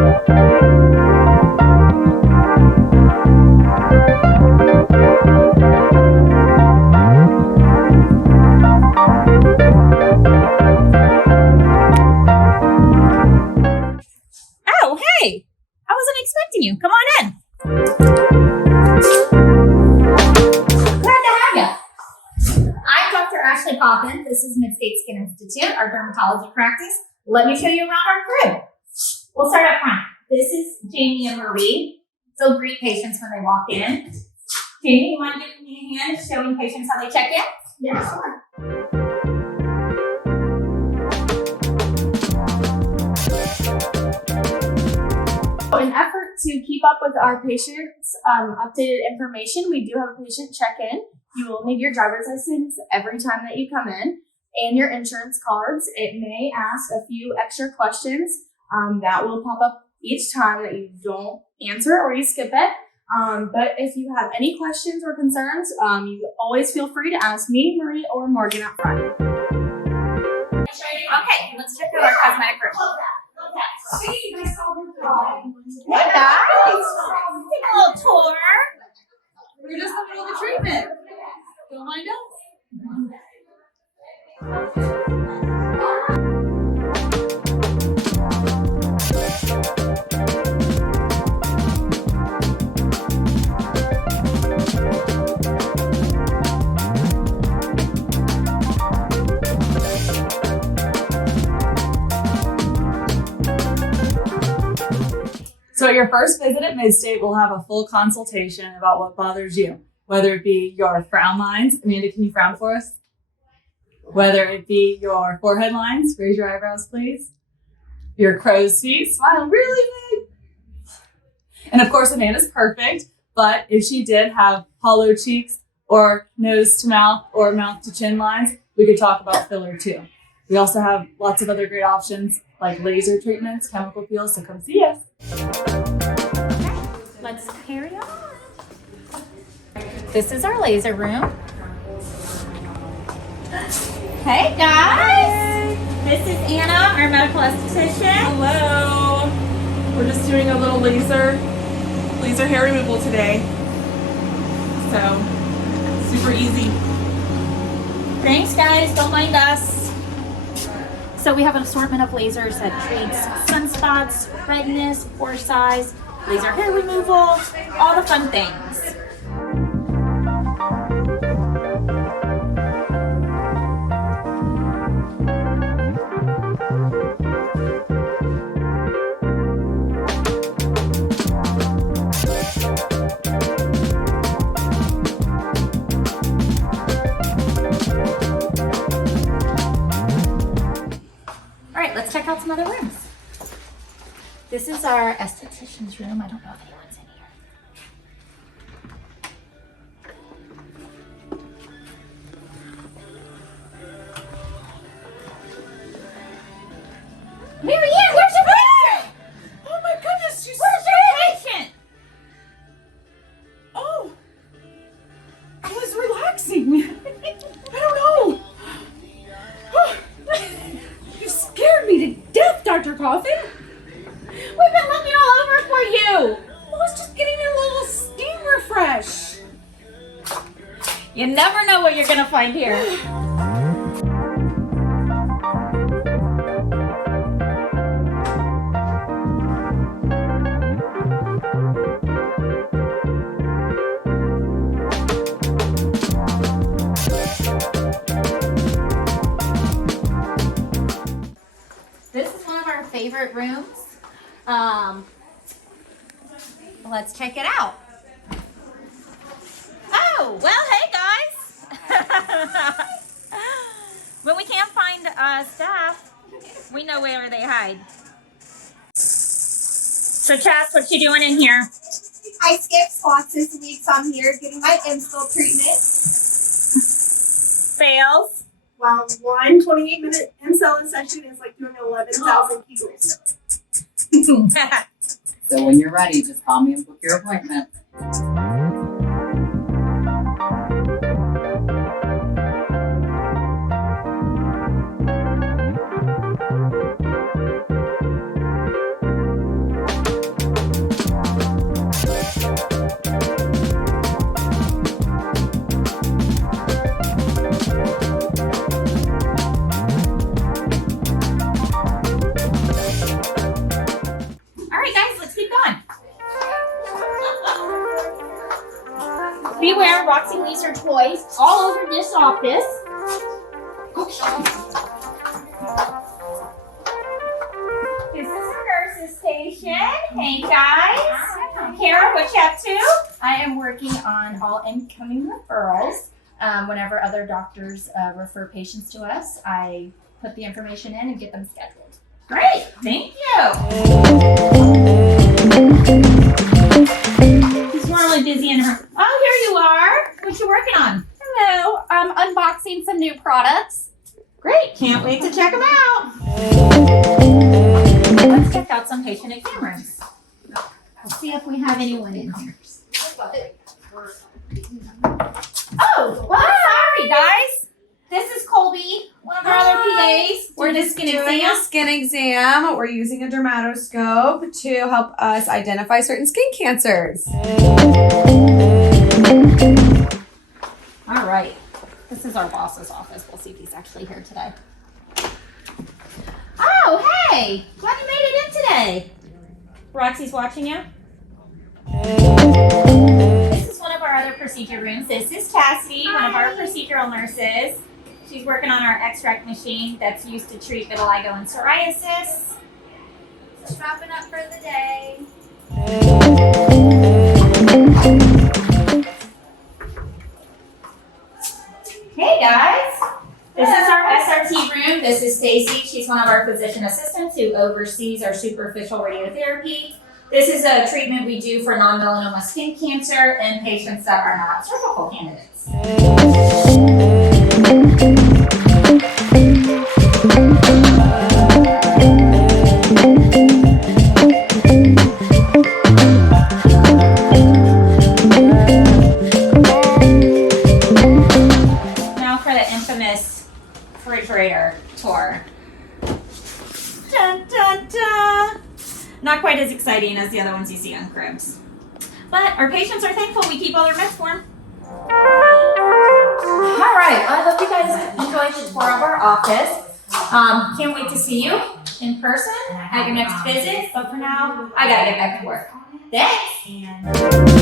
Oh, hey! I wasn't expecting you. Come on in. Glad to have you. I'm Dr. Ashley Cauthen. This is MidState Skin Institute, our dermatology practice. Let me show you around our crib. We'll start up front. This is Jamie and Marie. So greet patients when they walk in. Jamie, you want to give me a hand showing patients how they check in? Yeah, sure. In an effort to keep up with our patients' updated information, we do have a patient check-in. You will need your driver's license every time that you come in and your insurance cards. It may ask a few extra questions that will pop up each time that you don't answer or you skip it. But if you have any questions or concerns, you always feel free to ask me, Marie, or Morgan up front. Okay, let's check out our cosmetic room. Hey guys, take a little tour. We're just in the middle of the treatment. Don't mind us. So at your first visit at MidState, we'll have a full consultation about what bothers you, whether it be your frown lines. Amanda, can you frown for us? Whether it be your forehead lines, raise your eyebrows, please. Your crow's feet, smile really big. And of course, Amanda's perfect, but if she did have hollow cheeks or nose to mouth or mouth to chin lines, we could talk about filler too. We also have lots of other great options like laser treatments, chemical peels, so come see us. Okay, let's carry on. This is our laser room. Hey guys! This is Anna, our medical esthetician. Hello. We're just doing a little laser hair removal today. So, super easy. Thanks guys, don't mind us. So we have an assortment of lasers that treats sunspots, redness, pore size, laser hair removal, all the fun things. Let's check out some other rooms. This is our esthetician's room. I don't know if anyone's in here. Marianne, where's your patient? Oh my goodness, Where's your patient? Oh, I was relaxing. I don't know. You scared me to death, Dr. Cauthen. We've been looking all over for you. I was just getting a little steam refresh. You never know what you're gonna find here. This is one of our favorite rooms. Let's check it out. Oh, well, hey guys. When we can't find staff, we know where they hide. So Chas, what you doing in here? I skipped squats this week, so I'm here getting my install treatment. Fails. Well, one 28-minute install session is like doing 11,000 kegels. So when you're ready, just call me and book your appointment. These are toys all over this office. This is our nurse's station. Hey guys. Kara, what you up to? I am working on all incoming referrals. Whenever other doctors refer patients to us, I put the information in and get them scheduled. Great, thank you. She's normally busy in her. Oh, here you are. What you working on? Hello, unboxing some new products. Great, can't wait to check them out. Let's check out some patient exam rooms. Let's see if we have anyone in here. Oh, well, sorry guys. This is Colby, one of our other PAs. We're just doing a skin exam. We're using a dermatoscope to help us identify certain skin cancers. All right. This is our boss's office. We'll see if he's actually here today. Oh, hey! Glad you made it in today. Roxy's watching you. This is one of our other procedure rooms. This is Cassidy, one of our procedural nurses. She's working on our extract machine that's used to treat vitiligo and psoriasis. Just wrapping up for the day. Hey guys, this is our SRT room. This is Stacy. She's one of our physician assistants who oversees our superficial radiotherapy. This is a treatment we do for non-melanoma skin cancer in patients that are not cervical candidates. Refrigerator tour. Dun, dun, dun. Not quite as exciting as the other ones you see on cribs. But our patients are thankful we keep all their meds for them. All right, I hope you guys enjoyed the tour of our office. Can't wait to see you in person at your next visit. But for now, I gotta get back to work. Thanks.